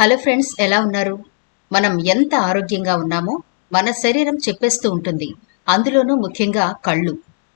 Hello friends, ఎలా ఉన్నారు? మనం ఎంత ఆరోగ్యంగా ఉన్నామో మన శరీరం చెప్పేస్తూ ఉంటుంది. అందులోనూ ముఖ్యంగా కళ్ళు.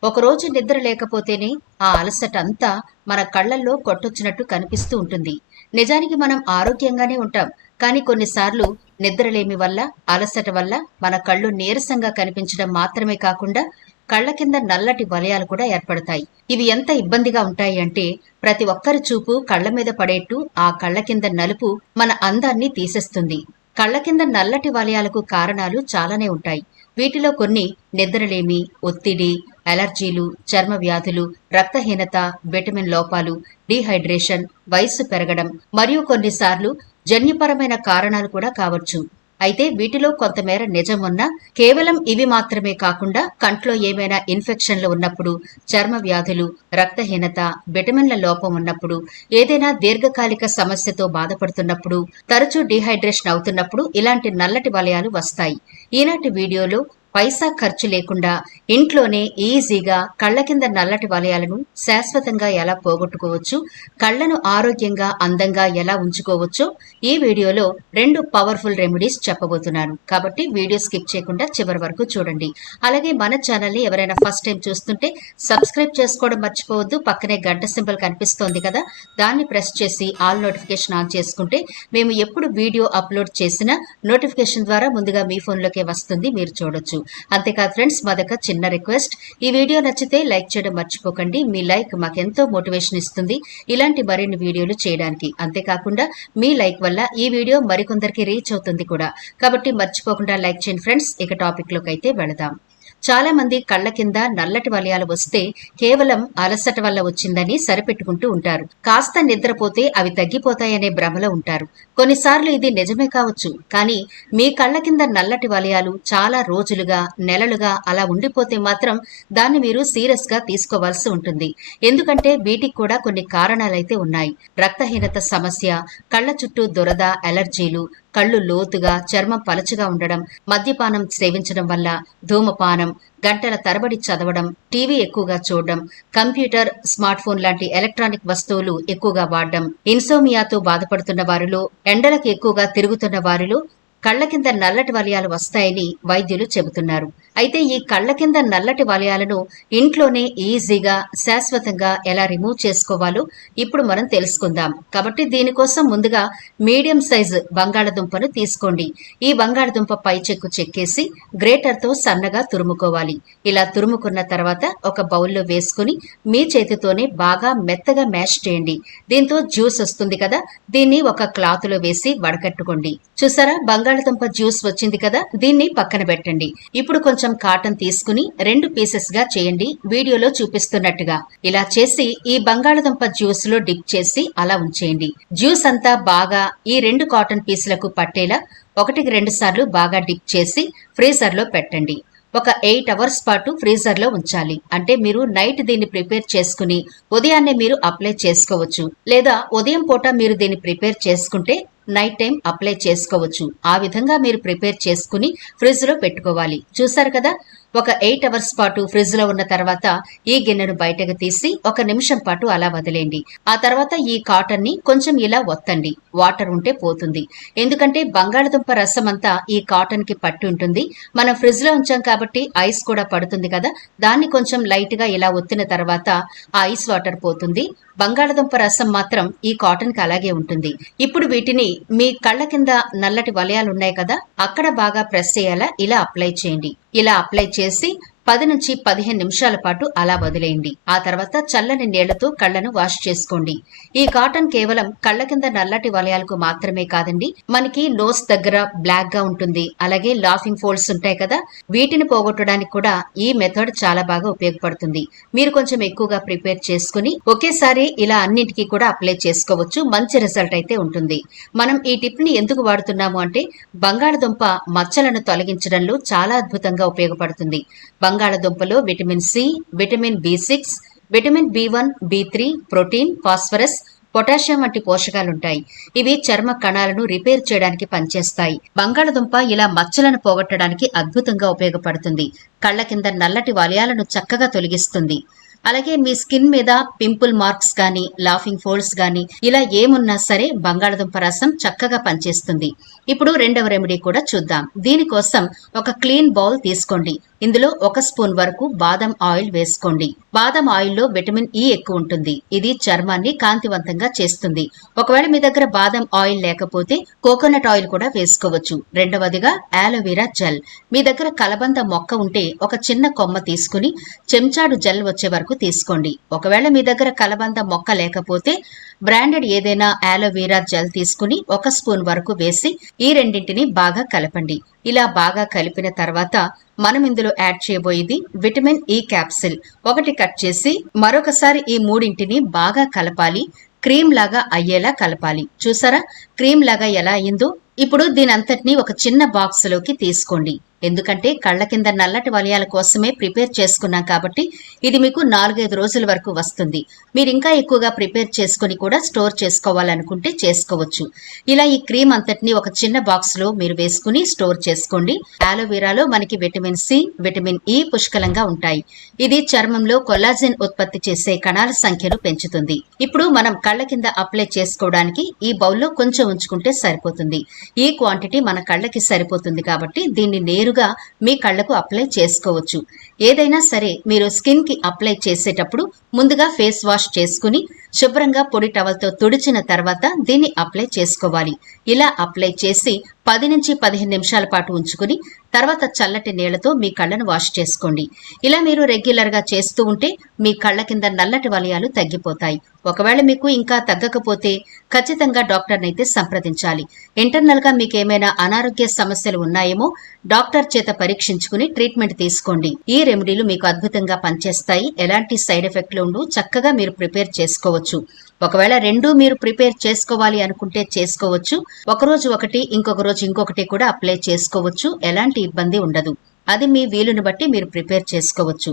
ఒకరోజు నిద్ర లేకపోతేనే ఆ అలసట అంతా మన కళ్ళల్లో కొట్టొచ్చినట్టు కనిపిస్తూ ఉంటుంది. నిజానికి మనం ఆరోగ్యంగానే ఉంటాం. కానీ కొన్నిసార్లు నిద్రలేమి వల్ల, అలసట వల్ల మన కళ్ళు నీరసంగా కనిపించడం మాత్రమే కాకుండా కళ్ళ కింద నల్లటి వలయాలు కూడా ఏర్పడతాయి. ఇవి ఎంత ఇబ్బందిగా ఉంటాయి అంటే ప్రతి ఒక్కరి చూపు కళ్ళ మీద పడేట్టు ఆ కళ్ళ కింద నలుపు మన అందాన్ని తీసేస్తుంది. కళ్ళ కింద నల్లటి వలయాలకు కారణాలు చాలానే ఉంటాయి. వీటిలో కొన్ని నిద్రలేమి, ఒత్తిడి, అలర్జీలు, చర్మ వ్యాధులు, రక్తహీనత, విటమిన్ లోపాలు, డీహైడ్రేషన్, వయస్సు పెరగడం మరియు కొన్నిసార్లు జన్యుపరమైన కారణాలు కూడా కావచ్చు. అయితే వీటిలో కొంతమేర నిజం ఉన్నా కేవలం ఇవి మాత్రమే కాకుండా కంట్లో ఏమైనా ఇన్ఫెక్షన్లు ఉన్నప్పుడు, చర్మ వ్యాధులు, రక్తహీనత, విటమిన్ల లోపం ఉన్నప్పుడు, ఏదైనా దీర్ఘకాలిక సమస్యతో బాధపడుతున్నప్పుడు, తరచూ డీహైడ్రేషన్ అవుతున్నప్పుడు ఇలాంటి నల్లటి వలయాలు వస్తాయి. ఈనాటి వీడియోలో పైసా ఖర్చు లేకుండా ఇంట్లోనే ఈజీగా కళ్ళ కింద నల్లటి వలయాలను శాశ్వతంగా ఎలా పోగొట్టుకోవచ్చు, కళ్ళను ఆరోగ్యంగా అందంగా ఎలా ఉంచుకోవచ్చో ఈ వీడియోలో 2 పవర్ఫుల్ రెమెడీస్ చెప్పబోతున్నాను. కాబట్టి వీడియో స్కిప్ చేయకుండా చివరి వరకు చూడండి. అలాగే మన ఛానల్ని ఎవరైనా ఫస్ట్ టైం చూస్తుంటే సబ్స్క్రైబ్ చేసుకోవడం మర్చిపోవద్దు. పక్కనే గంట సింబల్ కనిపిస్తోంది కదా, దాన్ని ప్రెస్ చేసి ఆల్ నోటిఫికేషన్ ఆన్ చేసుకుంటే మేము ఎప్పుడు వీడియో అప్లోడ్ చేసినా నోటిఫికేషన్ ద్వారా ముందుగా మీ ఫోన్లోకే వస్తుంది, మీరు చూడొచ్చు. అంతేకాదు ఫ్రెండ్స్, మాదొక చిన్న రిక్వెస్ట్, ఈ వీడియో నచ్చితే లైక్ చేయడం మర్చిపోకండి. మీ లైక్ మాకెంతో మోటివేషన్ ఇస్తుంది ఇలాంటి మరిన్ని వీడియోలు చేయడానికి. అంతేకాకుండా మీ లైక్ వల్ల ఈ వీడియో మరికొందరికి రీచ్ అవుతుంది కూడా. కాబట్టి మర్చిపోకుండా లైక్ చేయండి ఫ్రెండ్స్. ఇక టాపిక్ లోకి అయితే వెళదాం. చాలా మంది కళ్ళ కింద నల్లటి వలయాలు వస్తే కేవలం అలసట వల్ల వచ్చిందని సరిపెట్టుకుంటూ ఉంటారు. కాస్త నిద్రపోతే అవి తగ్గిపోతాయనే భ్రమలో ఉంటారు. కొన్నిసార్లు ఇది నిజమే కావచ్చు, కానీ మీ కళ్ళ కింద నల్లటి వలయాలు చాలా రోజులుగా, నెలలుగా అలా ఉండిపోతే మాత్రం దాన్ని మీరు సీరియస్ గా తీసుకోవాల్సి ఉంటుంది. ఎందుకంటే వీటికి కూడా కొన్ని కారణాలైతే ఉన్నాయి. రక్తహీనత సమస్య, కళ్ళ చుట్టూ దురద, అలర్జీలు, కళ్ళు లోతుగా, చర్మం పలచగా ఉండడం, మద్యపానం సేవించడం వల్ల, ధూమపానం, గంటల తరబడి చదవడం, టీవీ ఎక్కువగా చూడడం, కంప్యూటర్, స్మార్ట్ ఫోన్ లాంటి ఎలక్ట్రానిక్ వస్తువులు ఎక్కువగా వాడడం, ఇన్సోమియాతో బాధపడుతున్న వారిలో, ఎండలకు ఎక్కువగా తిరుగుతున్న వారిలో కళ్ల కింద నల్లటి వలయాలు వస్తాయని వైద్యులు చెబుతున్నారు. అయితే ఈ కళ్ల కింద నల్లటి వలయాలను ఇంట్లోనే ఈజీగా, శాశ్వతంగా ఎలా రిమూవ్ చేసుకోవాలో ఇప్పుడు మనం తెలుసుకుందాం. కాబట్టి దీనికోసం ముందుగా మీడియం సైజు బంగాళదుంపను తీసుకోండి. ఈ బంగాళదుంప పై చెక్కు చెక్కేసి గ్రేటర్తో సన్నగా తురుముకోవాలి. ఇలా తురుముకున్న తర్వాత ఒక బౌల్లో వేసుకుని మీ చేతితోనే బాగా మెత్తగా మ్యాష్ చేయండి. దీంతో జ్యూస్ వస్తుంది కదా, దీన్ని ఒక క్లాత్ లో వేసి వడకట్టుకోండి. చూసారా, బంగాళదుంప జ్యూస్ వచ్చింది కదా, దీన్ని పక్కన పెట్టండి. ఇప్పుడు కొంచెం కాటన్ తీసుకుని 2 పీసెస్ గా చేయండి, వీడియోలో చూపిస్తున్నట్టుగా. ఇలా చేసి ఈ బంగాళదుంప జ్యూస్ లో డిప్ చేసి అలా ఉంచేయండి. జ్యూస్ అంతా బాగా ఈ 2 కాటన్ పీసులకు పట్టేలా 1-2 సార్లు బాగా డిప్ చేసి ఫ్రీజర్ లో పెట్టండి. ఒక 8 అవర్స్ పాటు ఫ్రీజర్ లో ఉంచాలి. అంటే మీరు నైట్ దీన్ని ప్రిపేర్ చేసుకుని ఉదయాన్నే మీరు అప్లై చేసుకోవచ్చు, లేదా ఉదయం పూట మీరు దీన్ని ప్రిపేర్ చేసుకుంటే నైట్ టైం అప్లై చేసుకోవచ్చు. ఆ విధంగా మీరు ప్రిపేర్ చేసుకుని ఫ్రిడ్జ్ లో పెట్టుకోవాలి. చూసారు కదా, ఒక 8 అవర్స్ పాటు ఫ్రిడ్జ్ లో ఉన్న తర్వాత ఈ గిన్నెను బయటకు తీసి 1 నిమిషం పాటు అలా వదిలేండి. ఆ తర్వాత ఈ కాటన్ ని కొంచెం ఇలా ఒత్తండి, వాటర్ ఉంటే పోతుంది. ఎందుకంటే బంగాళదుంప రసం అంతా ఈ కాటన్ కి పట్టి ఉంటుంది. మనం ఫ్రిడ్జ్ లో ఉంచాం కాబట్టి ఐస్ కూడా పడుతుంది కదా, దాన్ని కొంచెం లైట్ గా ఇలా ఒత్తిన తర్వాత ఆ ఐస్ వాటర్ పోతుంది. బంగాళదుంప రసం మాత్రం ఈ కాటన్ కి అలాగే ఉంటుంది. ఇప్పుడు వీటిని మీ కళ్ళ కింద నల్లటి వలయాలు ఉన్నాయి కదా, అక్కడ బాగా ప్రెస్ చేయాలా ఇలా అప్లై చేయండి. ఇలా అప్లై చేసి 10-15 నిమిషాల పాటు అలా వదిలేయండి. ఆ తర్వాత చల్లని నీళ్లతో కళ్లను వాష్ చేసుకోండి. ఈ కాటన్ కేవలం కళ్ల కింద నల్లటి వలయాలకు మాత్రమే కాదండి, మనకి నోస్ దగ్గర బ్లాక్ గా ఉంటుంది, అలాగే లాఫింగ్ ఫోల్డ్స్ ఉంటాయి కదా, వీటిని పోగొట్టడానికి కూడా ఈ మెథడ్ చాలా బాగా ఉపయోగపడుతుంది. మీరు కొంచెం ఎక్కువగా ప్రిపేర్ చేసుకుని ఒకేసారి ఇలా అన్నింటికి కూడా అప్లై చేసుకోవచ్చు. మంచి రిజల్ట్ అయితే ఉంటుంది. మనం ఈ టిప్ ని ఎందుకు వాడుతున్నాము అంటే బంగాళదుంప మచ్చలను తొలగించడంలో చాలా అద్భుతంగా ఉపయోగపడుతుంది. బంగాళదుంపలో vitamin C, vitamin B6, vitamin బి1, బి3, protein, phosphorus, potassium వంటి పోషకాలుంటాయి. ఇవి చర్మ కణాలను రిపేర్ చేయడానికి పనిచేస్తాయి. బంగాళదుంప ఇలా మచ్చలను పోగొట్టడానికి అద్భుతంగా ఉపయోగపడుతుంది. కళ్ల కింద నల్లటి వలయాలను చక్కగా తొలగిస్తుంది. అలాగే మీ స్కిన్ మీద పింపుల్ మార్క్స్ గానీ, లాఫింగ్ ఫోల్డ్స్ గానీ ఇలా ఏమున్నా సరే బంగాళదుంప రసం చక్కగా పనిచేస్తుంది. ఇప్పుడు రెండవ రెమెడీ కూడా చూద్దాం. దీనికోసం ఒక క్లీన్ బౌల్ తీసుకోండి. ఇందులో 1 స్పూన్ వరకు బాదం ఆయిల్ వేసుకోండి. బాదం ఆయిల్లో విటమిన్ ఇ ఎక్కువ ఉంటుంది. ఇది చర్మాన్ని కాంతివంతంగా చేస్తుంది. ఒకవేళ మీ దగ్గర బాదం ఆయిల్ లేకపోతే కోకోనట్ ఆయిల్ కూడా వేసుకోవచ్చు. రెండవదిగా ఆలోవెరా జెల్. మీ దగ్గర కలబంద మొక్క ఉంటే ఒక చిన్న కొమ్మ తీసుకుని చెంచాడు జెల్ వచ్చే వరకు తీసుకోండి. ఒకవేళ మీ దగ్గర కలబంద మొక్క లేకపోతే బ్రాండెడ్ ఏదైనా ఆలోవెరా జెల్ తీసుకుని 1 స్పూన్ వరకు వేసి ఈ రెండింటిని బాగా కలపండి. ఇలా బాగా కలిపిన తర్వాత మనం ఇందులో యాడ్ చేయబోయేది విటమిన్ ఇ క్యాప్సిల్. ఒకటి కట్ చేసి మరొకసారి ఈ మూడింటిని బాగా కలపాలి. క్రీమ్ లాగా అయ్యేలా కలపాలి. చూసారా క్రీమ్ లాగా ఎలా అయిందో? ఇప్పుడు దీనంతటినీ ఒక చిన్న బాక్స్ లోకి తీసుకోండి. ఎందుకంటే కళ్ల కింద నల్లటి వలయాల కోసమే ప్రిపేర్ చేసుకున్నాం కాబట్టి ఇది మీకు 4-5 రోజుల వరకు వస్తుంది. మీరు ఇంకా ఎక్కువగా ప్రిపేర్ చేసుకుని కూడా స్టోర్ చేసుకోవాలనుకుంటే చేసుకోవచ్చు. ఇలా ఈ క్రీమ్ అంతటినీ ఒక చిన్న బాక్స్ లో మీరు వేసుకుని స్టోర్ చేసుకోండి. ఆలోవెరాలో మనకి విటమిన్ సి, విటమిన్ ఇ పుష్కలంగా ఉంటాయి. ఇది చర్మంలో కొల్లాజెన్ ఉత్పత్తి చేసే కణాల సంఖ్యను పెంచుతుంది. ఇప్పుడు మనం కళ్ల కింద అప్లై చేసుకోవడానికి ఈ బౌల్లో కొంచెం ఉంచుకుంటే సరిపోతుంది. ఈ క్వాంటిటీ మన కళ్ళకి సరిపోతుంది కాబట్టి దీన్ని నేరుగా మీ కళ్లకు అప్లై చేసుకోవచ్చు. ఏదైనా సరే మీరు స్కిన్ కి అప్లై చేసేటప్పుడు ముందుగా ఫేస్ వాష్ చేసుకుని శుభ్రంగా పొడి టవల్తో తుడిచిన తర్వాత దీన్ని అప్లై చేసుకోవాలి. ఇలా అప్లై చేసి 10 నుంచి 15 నిమిషాల పాటు ఉంచుకుని తర్వాత చల్లటి నీళ్లతో మీ కళ్ళను వాష్ చేసుకోండి. ఇలా మీరు రెగ్యులర్ గా చేస్తూ ఉంటే మీ కళ్ళ కింద నల్లటి వలయాలు తగ్గిపోతాయి. ఒకవేళ మీకు ఇంకా తగ్గకపోతే ఖచ్చితంగా డాక్టర్ని అయితే సంప్రదించాలి. ఇంటర్నల్ గా మీకు ఏమైనా అనారోగ్య సమస్యలు ఉన్నాయేమో డాక్టర్ చేత పరీక్షించుకుని ట్రీట్మెంట్ తీసుకోండి. ఈ రెమెడీలు మీకు అద్భుతంగా పనిచేస్తాయి. ఎలాంటి సైడ్ ఎఫెక్ట్లు ఉండవు. చక్కగా మీరు ప్రిపేర్ చేసుకోవచ్చు. ఒకవేళ రెండూ మీరు ప్రిపేర్ చేసుకోవాలి అనుకుంటే చేసుకోవచ్చు. ఒకరోజు ఒకటి, ఇంకొక రోజు ఇంకొకటి కూడా అప్లై చేసుకోవచ్చు. ఎలాంటి ఇబ్బంది ఉండదు. అది మీ వీలుని బట్టి మీరు ప్రిపేర్ చేసుకోవచ్చు.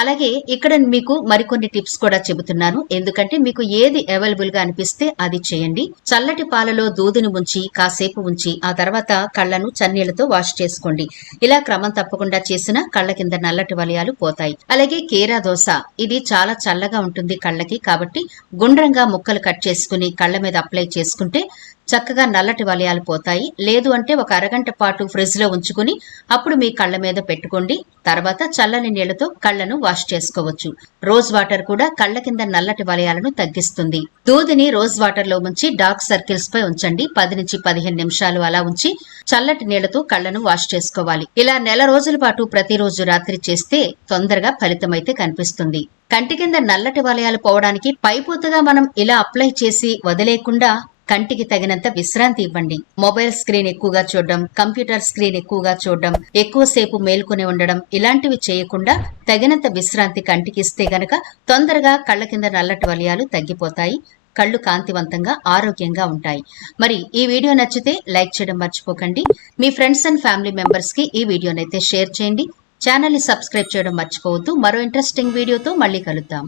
అలాగే ఇక్కడ మీకు మరికొన్ని టిప్స్ కూడా చెబుతున్నాను. ఎందుకంటే మీకు ఏది అవైలబుల్ గా అనిపిస్తే అది చేయండి. చల్లటి పాలలో దూదిని ఉంచి కాసేపు ఉంచి ఆ తర్వాత కళ్లను చన్నీళ్లతో వాష్ చేసుకోండి. ఇలా క్రమం తప్పకుండా చేసిన కళ్ల కింద నల్లటి వలయాలు పోతాయి. అలాగే కీరా దోస, ఇది చాలా చల్లగా ఉంటుంది కళ్ళకి. కాబట్టి గుండ్రంగా ముక్కలు కట్ చేసుకుని కళ్ల మీద అప్లై చేసుకుంటే చక్కగా నల్లటి వలయాలు పోతాయి. లేదు అంటే ఒక అరగంట పాటు ఫ్రిడ్జ్ లో ఉంచుకుని అప్పుడు మీ కళ్ల మీద పెట్టుకోండి. తర్వాత చల్లని నీళ్లతో కళ్లను వాష్ చేసుకోవచ్చు. రోజ్ వాటర్ కూడా కళ్ల కింద నల్లటి వలయాలను తగ్గిస్తుంది. దూదిని రోజ్ వాటర్ లో ఉంచి డార్క్ సర్కిల్స్ పై ఉంచండి. 10 నుంచి 15 నిమిషాలు అలా ఉంచి చల్లటి నీళ్లతో కళ్లను వాష్ చేసుకోవాలి. ఇలా నెల రోజుల పాటు ప్రతిరోజు రాత్రి చేస్తే తొందరగా ఫలితం అయితే కనిపిస్తుంది. కంటి కింద నల్లటి వలయాలు పోవడానికి పైపూతగా మనం ఇలా అప్లై చేసి వదిలేకుండా కంటికి తగినంత విశ్రాంతి ఇవ్వండి. మొబైల్ స్క్రీన్ ఎక్కువగా చూడడం, కంప్యూటర్ స్క్రీన్ ఎక్కువగా చూడడం, ఎక్కువసేపు మేల్కొని ఉండడం ఇలాంటివి చేయకుండా తగినంత విశ్రాంతి కంటికి ఇస్తే గనక తొందరగా కళ్ల కింద నల్లటి వలయాలు తగ్గిపోతాయి. కళ్ళు కాంతివంతంగా ఆరోగ్యంగా ఉంటాయి. మరి ఈ వీడియో నచ్చితే లైక్ చేయడం మర్చిపోకండి. మీ ఫ్రెండ్స్ అండ్ ఫ్యామిలీ మెంబర్స్ కి ఈ వీడియోనైతే షేర్ చేయండి. ఛానల్ ని సబ్స్క్రైబ్ చేయడం మర్చిపోవద్దు. మరో ఇంట్రెస్టింగ్ వీడియోతో మళ్ళీ కలుద్దాం.